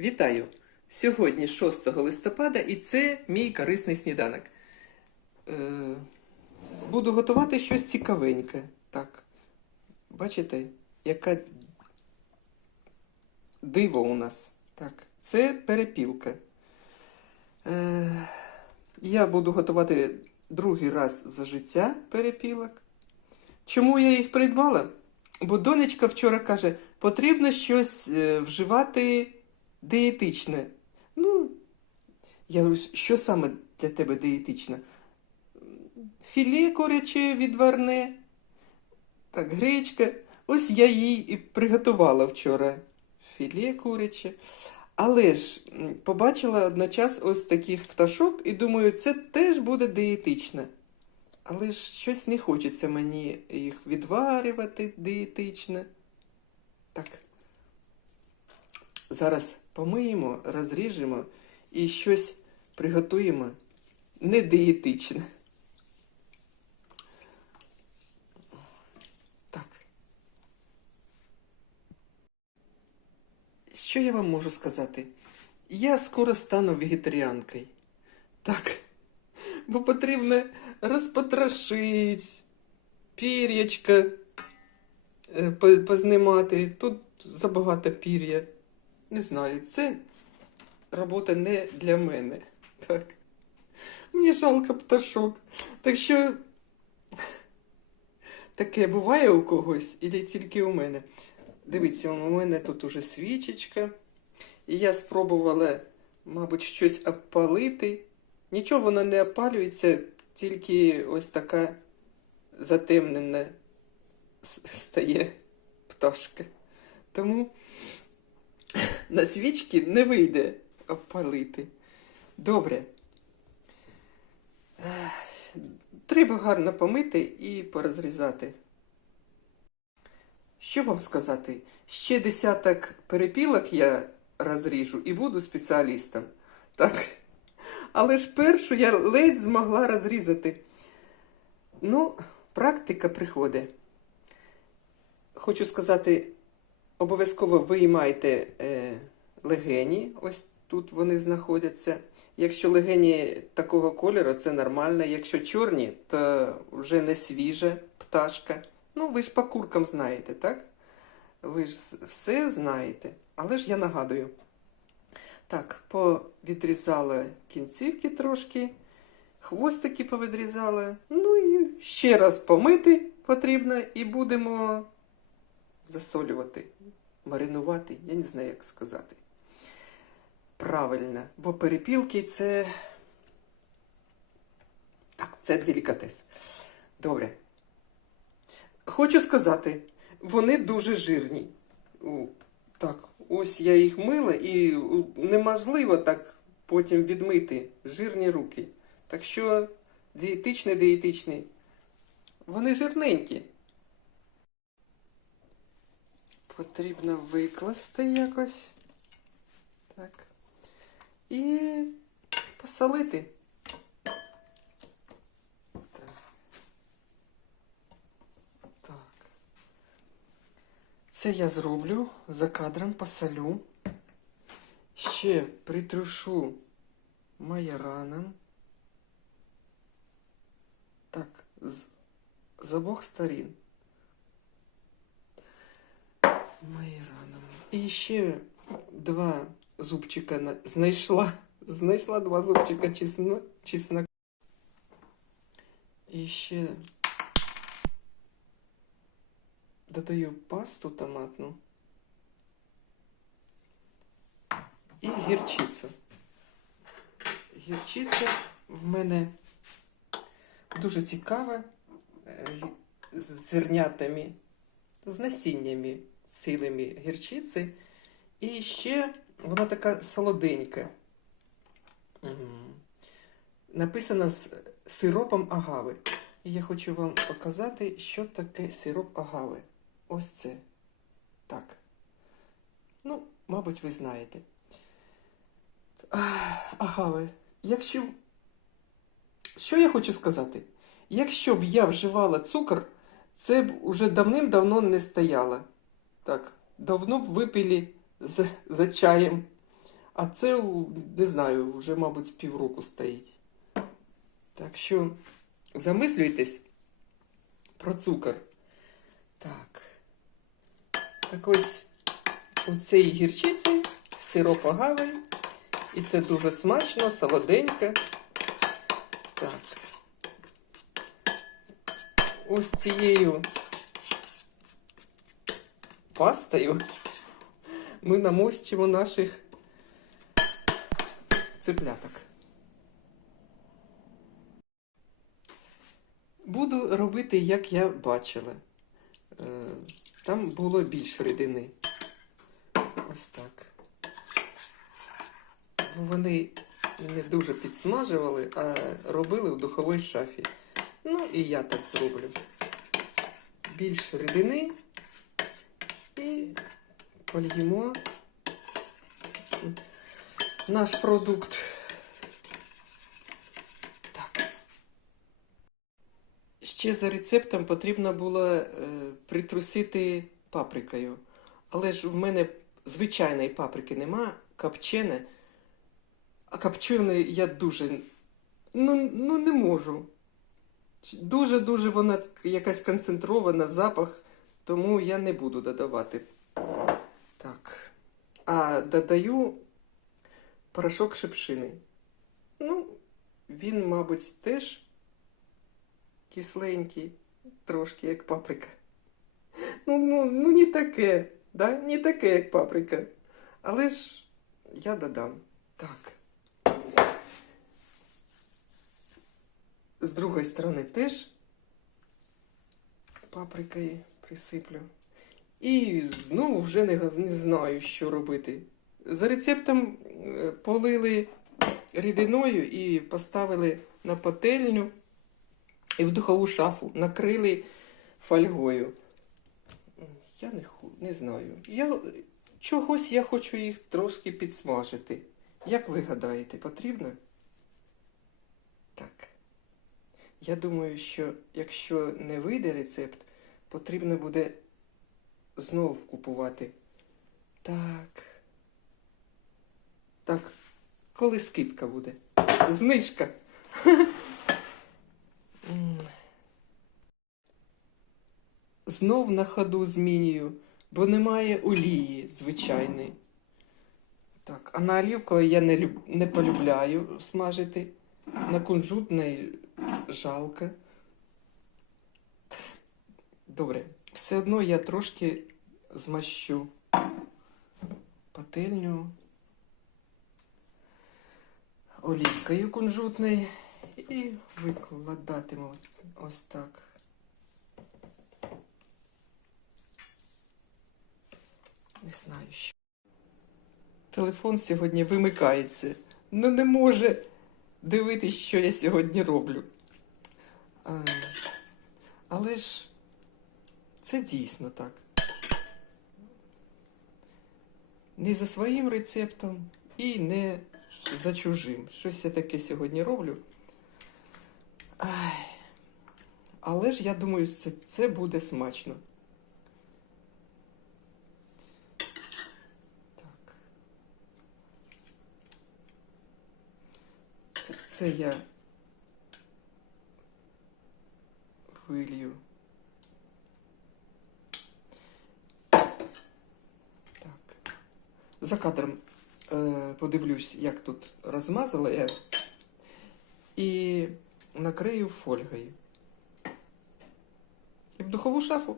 Вітаю! Сьогодні 6 листопада і це мій корисний сніданок. Е, буду готувати щось цікавеньке. Так. Бачите, яка диво у нас. Так, це перепілка. Е, я буду готувати другий раз за життя перепілок. Чому я їх придбала? Бо донечка вчора каже, потрібно щось е, вживати дієтичне. Ну, я говорю, що саме для тебе дієтичне? Філе куряче відварне, так, гречка. Ось я їй і приготувала вчора філе куряче. Але ж побачила одночас ось таких пташок і думаю, це теж буде дієтичне. Але ж щось не хочеться мені їх відварювати дієтично. Так. Зараз помиємо, розріжемо і щось приготуємо не дієтичне. Так. Що я вам можу сказати? Я скоро стану вегетаріанкою. Так. Бо потрібно розпотрошити, пір'ячка е, познімати. Тут забагато пір'я. Не знаю, це робота не для мене. Так. Мені жалко пташок. Так що таке буває у когось, і тільки у мене. Дивіться, у мене тут уже свічечка. І я спробувала, мабуть, щось обпалити. Нічого воно не опалюється, тільки ось така затемнена стає пташка. Тому на свічки не вийде обпалити. Добре. Треба гарно помити і порозрізати. Що вам сказати? Ще десяток перепілок я розріжу і буду спеціалістом. Так. Але ж першу я ледь змогла розрізати. Ну, практика приходить. Хочу сказати, обов'язково виймайте е, легені, ось тут вони знаходяться. Якщо легені такого кольору, це нормально. Якщо чорні, то вже не свіжа пташка. Ну, ви ж по куркам знаєте, так? Ви ж все знаєте. Але ж я нагадую. Так, повідрізала кінцівки трошки, хвостики повідрізала. Ну і ще раз помити потрібно, і будемо засолювати, маринувати. Я не знаю, як сказати. Правильно, бо перепілки це. Так, це делікатес. Добре. Хочу сказати, вони дуже жирні. Так, ось я їх мила і неможливо так потім відмити жирні руки. Так що дієтичний, дієтичний. Вони жирненькі. Потрібно викласти якось. Так. І посолити. Так. Так. Це я зроблю за кадром посолю. Ще притрушу майораном. Так, з, з обох сторін. Майораном. І ще два зубчика на... знайшла. Знайшла два зубчика чесно... чеснока. І ще додаю пасту томатну і гірчицю. Гірчиця в мене дуже цікава е, з зернятами, з насіннями цілими гірчиці. І ще вона така солоденька. Написана з сиропом агави. І я хочу вам показати, що таке сироп агави. Ось це. Так. Ну, мабуть, ви знаєте. Агави, якщо. Що я хочу сказати? Якщо б я вживала цукор, це б уже давним-давно не стояло. Так, давно б випили за, за чаєм. А це, не знаю, вже, мабуть, з півроку стоїть. Так що замислюйтесь про цукор. Так. Так ось у цій гірчиці сироп агавий. І це дуже смачно, солоденьке. Так. Ось цією пастою ми намостимо наших цыпляток. Буду робити, як я бачила. Е, Там було більше рідини. Ось так. Вони не дуже підсмажували, а робили в духовій шафі. Ну і я так зроблю. Більше рідини польємо наш продукт. Так. Ще за рецептом потрібно було е, притрусити паприкою. Але ж в мене звичайної паприки нема, копчене. А копчене я дуже. Ну, ну не можу. Дуже-дуже вона якась концентрована, запах, тому я не буду додавати. Так. А додаю порошок шипшини. Ну, він, мабуть, теж кисленький, трошки як паприка. Ну, ну, ну не таке, да? не таке, як паприка. Але ж я додам. Так. З другої сторони теж паприкою присиплю. І знову вже не, не знаю, що робити. За рецептом е, полили рідиною і поставили на пательню і в духову шафу накрили фольгою. Я не, не знаю. Я, чогось я хочу їх трошки підсмажити. Як ви гадаєте, потрібно? Так. Я думаю, що якщо не вийде рецепт, потрібно буде знов купувати. Так. Так, коли скидка буде? Знижка. Знов на ходу змінюю, бо немає олії звичайної. Так, а на олівковій я не, люб... не полюбляю смажити. На кунжутної жалко. Добре, все одно я трошки змащу пательню олівкою кунжутною і викладатиму ось так. Не знаю що. Телефон сьогодні вимикається. Ну не може дивитись, що я сьогодні роблю. А, але ж це дійсно так. Не за своїм рецептом і не за чужим. Щось я таке сьогодні роблю. Ай. Але ж я думаю, це, це буде смачно. Так. Це, це я вилью. За кадром е, подивлюсь, як тут розмазала я. І накрию фольгою. І в духову шафу.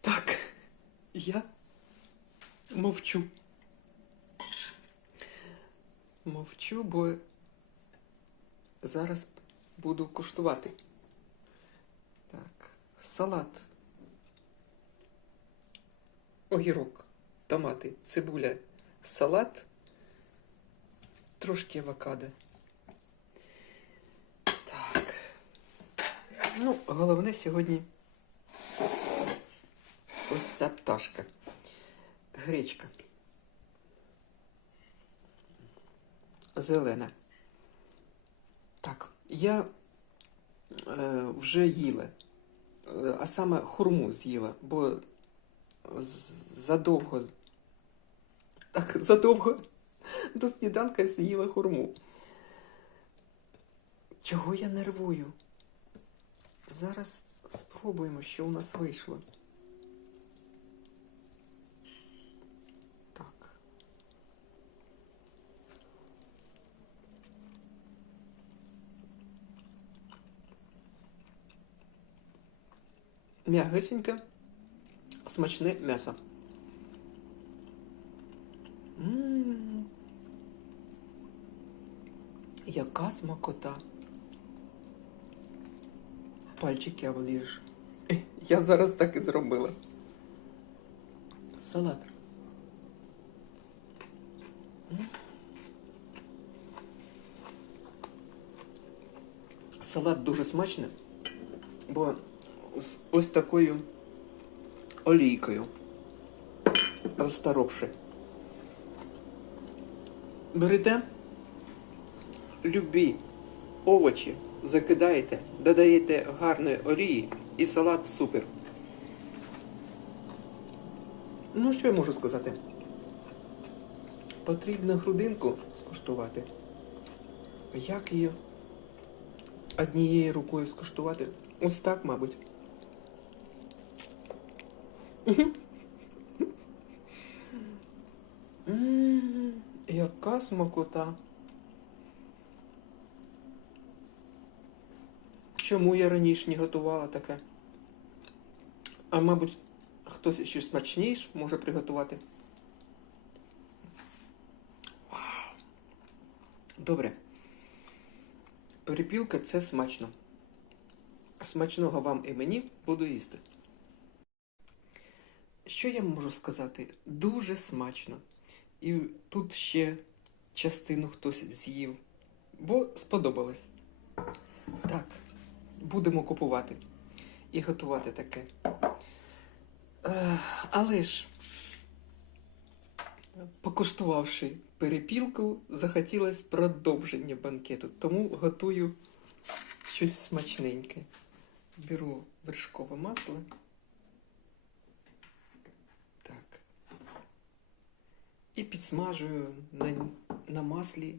Так, я мовчу. Мовчу, бо зараз буду куштувати. Так, салат. Огірок, томати, цибуля, салат, трошки авокадо. Так. Ну, головне сьогодні ось ця пташка. Гречка. Зелена. Так, я е, вже їла. Е, А саме хурму з'їла, бо задовго. Так, задовго до сніданка з'їла хурму. Чого я нервую? Зараз спробуємо, що у нас вийшло. Так. М'ягисеньке, смачне м'ясо. М. Яка смакота. Пальчики обліж. Я зараз так і зробила. Салат. Салат дуже смачний, бо з ось такою олійкою. Розторопши. Берете любі овочі, закидаєте, додаєте гарної олії і салат супер. Ну, що я можу сказати? Потрібно грудинку скуштувати. Як її однією рукою скуштувати? Ось так, мабуть. Яка смакота. Чому я раніше не готувала таке? А мабуть, хтось ще смачніш може приготувати. Добре. Перепілка це смачно. Смачного вам і мені буду їсти. Що я можу сказати? Дуже смачно. І тут ще частину хтось з'їв, бо сподобалось. Так, будемо купувати і готувати таке. Е, але ж, покуштувавши перепілку, захотілось продовження банкету, тому готую щось смачненьке. Беру вершкове масло. Так. І підсмажую на, на маслі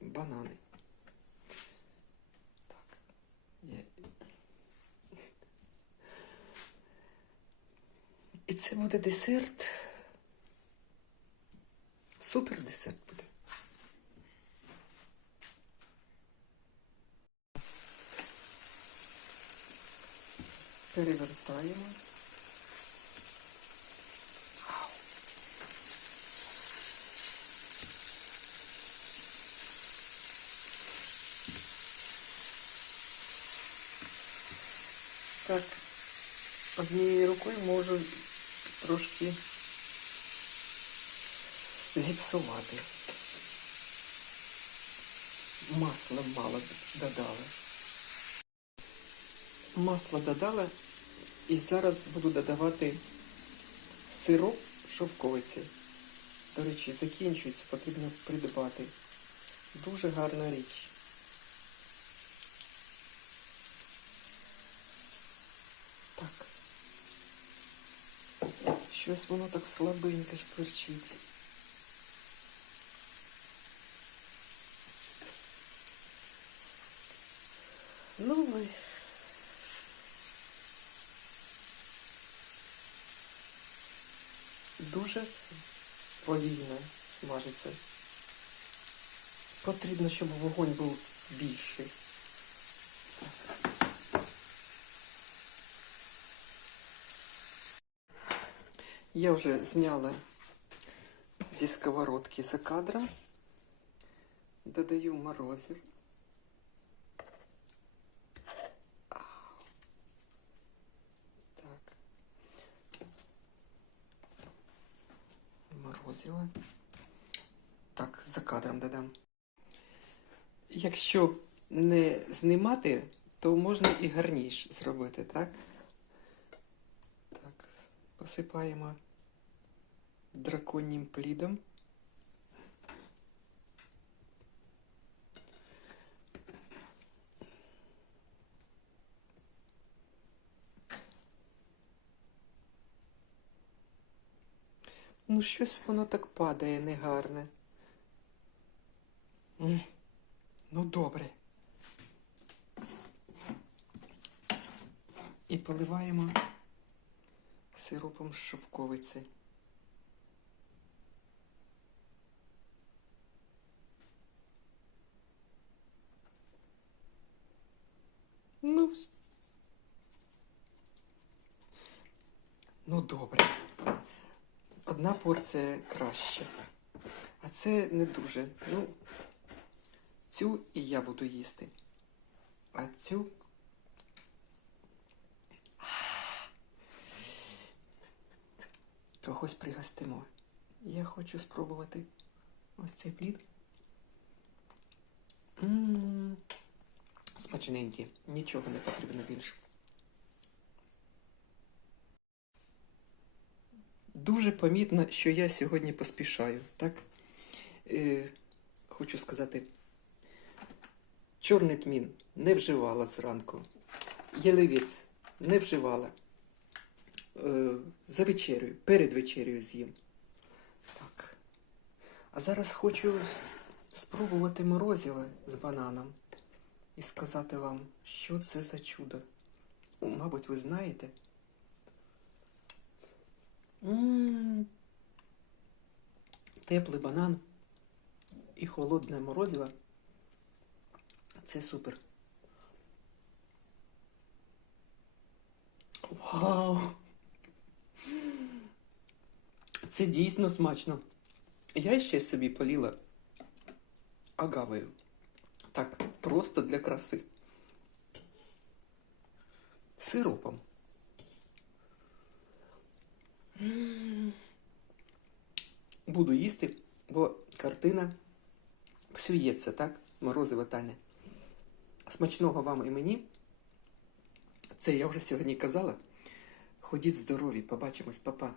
банани. Так. Я... І це буде десерт. Супер десерт буде. Перевертаємо. Так, однією рукою можу трошки зіпсувати. Масла мало додали. Масло додала і зараз буду додавати сироп шовковиці. До речі, закінчується, потрібно придбати. Дуже гарна річ. Так. Щось воно так слабенько шкварчить. Ну, ми. Дуже повільно смажиться. Потрібно, щоб вогонь був більший. Я вже зняла зі сковородки за кадром. Додаю морозив. Так. Морозила. Так, за кадром додам. Якщо не знімати, то можна і гарніш зробити, так? Так, посипаємо драконьим плідом. Ну, щось воно так падає негарне. Ну, добре. І поливаємо сиропом з шовковиці. Ну добре. Одна порція краще. А це не дуже. Ну, цю і я буду їсти. А цю. Когось пригостимо. Я хочу спробувати ось цей плід. М, Смачненький. Нічого не потрібно більше. Дуже помітно, що я сьогодні поспішаю, так? Е, хочу сказати, чорний тмін не вживала зранку, ялевець не вживала. Е, за вечерею, перед вечерею з'їм. Так. А зараз хочу спробувати морозиво з бананом і сказати вам, що це за чудо. Ну, мабуть, ви знаєте. Теплий банан і холодне морозиво. Це супер. Вау! Це дійсно смачно. Я ще собі поліла агавою. Так, просто для краси. Сиропом. Буду їсти, бо картина псується, так? Морозиво тане. Смачного вам і мені. Це я вже сьогодні казала. Ходіть здорові, побачимось, папа.